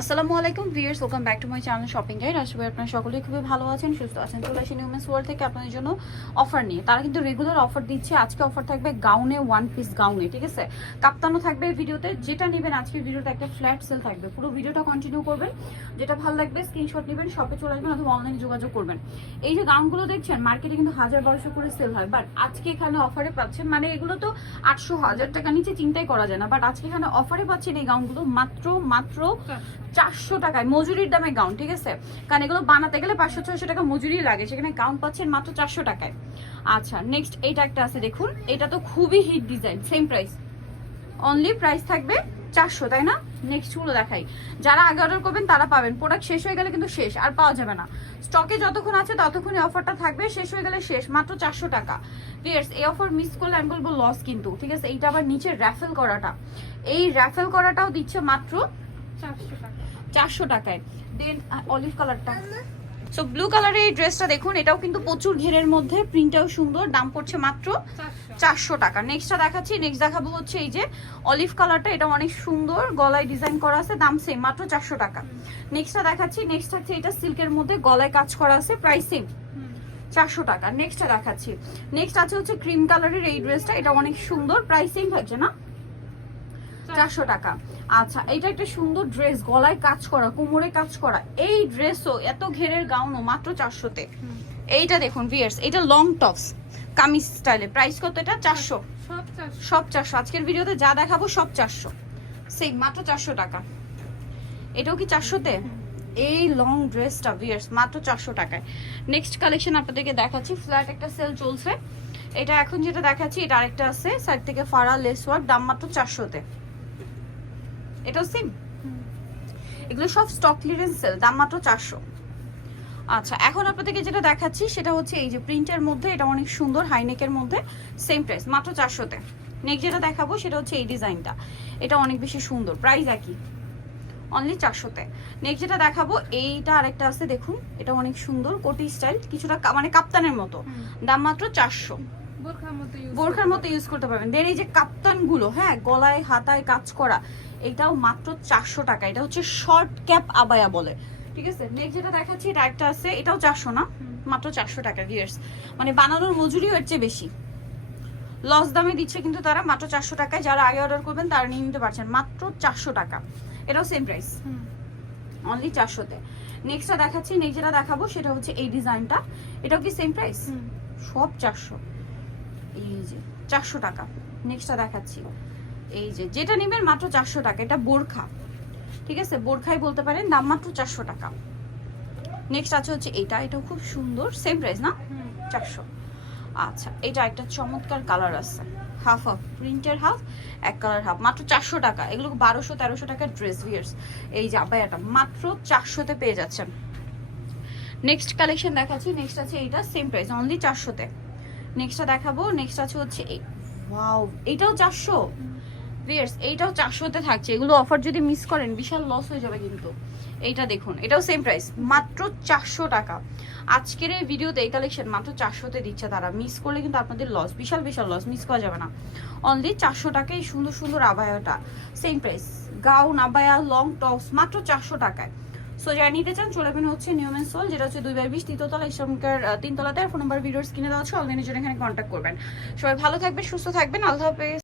আসসালামু আলাইকুম viewers, welcome back to my channel shopping guide. আশা করি আপনারা সকলেই খুবই ভালো আছেন, সুস্থ আছেন। চলে আসি নিউমেন্স ওয়ার্ল্ড থেকে আপনাদের জন্য অফার নিয়ে। তারা কিন্তু রেগুলার অফার দিচ্ছে। আজকে অফার থাকবে গাউনে, ওয়ান পিস গাউনে, ঠিক আছে? কাপ্তানও থাকবে এই ভিডিওতে। যেটা নেবেন আজকের ভিডিওতে একটা ফ্ল্যাট সেল থাকবে। পুরো ভিডিওটা কন্টিনিউ করবেন। যেটা ভালো লাগবে স্ক্রিনশট নেবেন, শপে চলে আসবেন অথবা অনলাইনে যোগাযোগ করবেন। এই যে গাউনগুলো দেখছেন মার্কেটে কিন্তু 1000-1200 করে সেল হয়, বাট আজকে এখানে অফারে পাচ্ছেন। মানে এগুলো তো 800-1000 টাকা নিচে চিন্তাই করা যায় না, বাট আজকে এখানে অফারে পাচ্ছেন এই গাউনগুলো মাত্র 400 টাকায়, মজুরির দামে গাউন, ঠিক আছে? কারণ এগুলো বানাতে গেলে 500-600 টাকা মজুরি লাগে, সেখানে গাউন পাচ্ছেন মাত্র 400 টাকায়। আচ্ছা, নেক্সট এইটা একটা আছে দেখুন, এটা তো খুবই hit design, same price, only price থাকবে 400, তাই না? নেক্সট গুলো দেখাই। যারা আগে অর্ডার করবেন তারা পাবেন, প্রোডাক্ট শেষ হয়ে গেলে কিন্তু শেষ, আর পাওয়া যাবে না। স্টকে যতক্ষণ আছে ততক্ষণই অফারটা থাকবে, শেষ হয়ে গেলে শেষ। মাত্র 400 টাকা। ভিউয়ার্স, এই অফার মিস করলে আমি বলবো লস কিন্তু, ঠিক আছে? এইটা আবার নিচে র্যাফেল করাটা, এই র্যাফেল করাটাও দিচ্ছে মাত্র 400 টাকায়। দেন অলিভ কালারটা, সো ব্লু কালারের এই ড্রেসটা দেখুন, এটাও কিন্তু প্রচুর ঘেরের মধ্যে, প্রিন্টটাও সুন্দর, দাম পড়ছে মাত্র 400 টাকা। নেক্সটটা দেখাচ্ছি, নেক্সট দেখাবো হচ্ছে এই যে অলিভ কালারটা, এটা অনেক সুন্দর, গলায় ডিজাইন করা আছে, দাম সেম, মাত্র 400 টাকা। নেক্সটটা দেখাচ্ছি, নেক্সট হচ্ছে এটা সিল্কের মধ্যে, গলায় কাজ করা আছে, প্রাইস সেম 400 টাকা। নেক্সটটা দেখাচ্ছি, নেক্সট আছে হচ্ছে ক্রিম কালারের এই ড্রেসটা, এটা অনেক সুন্দর, প্রাইস সেম থাকছে না, 400 টাকা। আচ্ছা, এইটা একটা সুন্দর ড্রেস, গলায় কাজ করা, কোমরে কাজ করা, এই ড্রেসও এত ঘেরের গাউনও মাত্র 400-তে। এইটা দেখুন ভিউয়ার্স, এটা লং টপস কামিজ স্টাইলে, প্রাইস কত? এটা 400, সব 400। আজকের ভিডিওতে যা দেখাবো সব 400, সেই মাত্র 400 টাকা। এটাও কি 400-তে? এই লং ড্রেসটা ভিউয়ার্স মাত্র 400 টাকায়। নেক্সট কালেকশন আপনাদেরকে দেখাচ্ছি, ফ্ল্যাট একটা সেল চলছে। এটা এখন যেটা দেখাচ্ছি, এটা আরেকটা আছে সাইড থেকে ফাড়া লেস ওয়ার্ক, দাম মাত্র 400-তে। এটাও সেম, এগুলো সব স্টক ক্লিয়ারেন্স সেল, দাম মাত্র 400। আচ্ছা, এখন আপনাদেরকে যেটা দেখাচ্ছি সেটা হচ্ছে এই যে প্রিন্টের মধ্যে, এটা অনেক সুন্দর, হাইনেকের মধ্যে, সেম প্রাইস মাত্র 400-তে। নেক্সট যেটা দেখাবো সেটা হচ্ছে এই ডিজাইনটা, এটা অনেক বেশি সুন্দর, প্রাইস একই, অনলি 400-তে। নেক্সট যেটা দেখাবো এইটা আরেকটা আছে দেখুন, এটা অনেক সুন্দর, কোটি স্টাইল, কিছুটা মানে কাপ্তানের মতো, দাম মাত্র 400। বোরখার মতো ইউজ করতে পারবেন। দেন এই যে কাপ্তান গুলো, হ্যাঁ, গলায় হাতায় কাজ করা, এটাও মাত্র 400 টাকা। এটা হচ্ছে শর্ট ক্যাপ আবায়া বলে, ঠিক আছে? নেক্সট যেটা দেখাচ্ছি, এটা একটা আছে, এটাও 400 না, মাত্র 400 টাকা। ভিউয়ার্স, মানে বানানোর মজুরিও এর চেয়ে বেশি, লস দামে দিচ্ছে কিন্তু তারা, মাত্র 400 টাকায়। যারা আগে অর্ডার করবেন তারা নিয়ে নিতে পারছেন মাত্র 400 টাকা। এটাও সেম প্রাইস, অনলি 400-তে। নেক্সটটা দেখাচ্ছি, নেক্সট যেটা দেখাবো সেটা হচ্ছে এই ডিজাইনটা, এটাও কি সেম প্রাইস, সব 400, এই যে 400 টাকা। নেক্সটটা দেখাচ্ছি, এই যে যেটা নেবেন মাত্র 400 টাকা। এটা বোরখা, ঠিক আছে? বোরখাই বলতে পারেন, দাম মাত্র 400 টাকা। নেক্সট আছে হচ্ছে এটা, এটাও খুব সুন্দর, সেম প্রাইস না, 400। আচ্ছা, এটা একটা চমৎকার কালার আছে, হাফ হাফ প্রিন্টের, হাফ এক কালার হাফ, মাত্র 400 টাকা। এগুলো 1200-1300 টাকার ড্রেস ভিউয়ার্স। এই যে আবায়াটা মাত্র 400-তে পেয়ে যাচ্ছেন। নেক্সট কালেকশন দেখাচ্ছি, নেক্সট আছে এইটা, সেম প্রাইস, অনলি 400-তে। নেক্সটটা দেখাবো, নেক্সট আছে হচ্ছে এই, ওয়াও, এটাও 400। ভিউয়ার্স, এইটাও 400-তে থাকছে। এগুলো অফার যদি মিস করেন বিশাল লস হয়ে যাবে কিন্তু। এইটা দেখুন, এটাও সেম প্রাইস, মাত্র 400 টাকা। আজকের এই ভিডিওতে এই কালেকশন মাত্র 400-তে দিচ্ছে তারা, মিস করলে কিন্তু আপনাদের লস, বিশাল বিশাল লস, মিস করা যাবে না। অনলি 400 টাকায় সুন্দর সুন্দর আবায়াটা, সেম প্রাইস, গাউন, আবায়া, লং টপস, মাত্র 400 টাকায়। সো যারা নিতে চান চলে যাবেন হচ্ছে নিউমেন্স ওয়ার্ল্ড, যেটা হচ্ছে 2/20 তৃতীয়তলা, ইসলামকার 3 তলাতে। ফোন নাম্বার ভিডিওস কিনে দেওয়া হচ্ছে, অনলাইনের জন্য এখানে কন্ট্যাক্ট করবেন। সবাই ভালো থাকবেন, সুস্থ থাকবেন, আল্লাহ হাফেজ।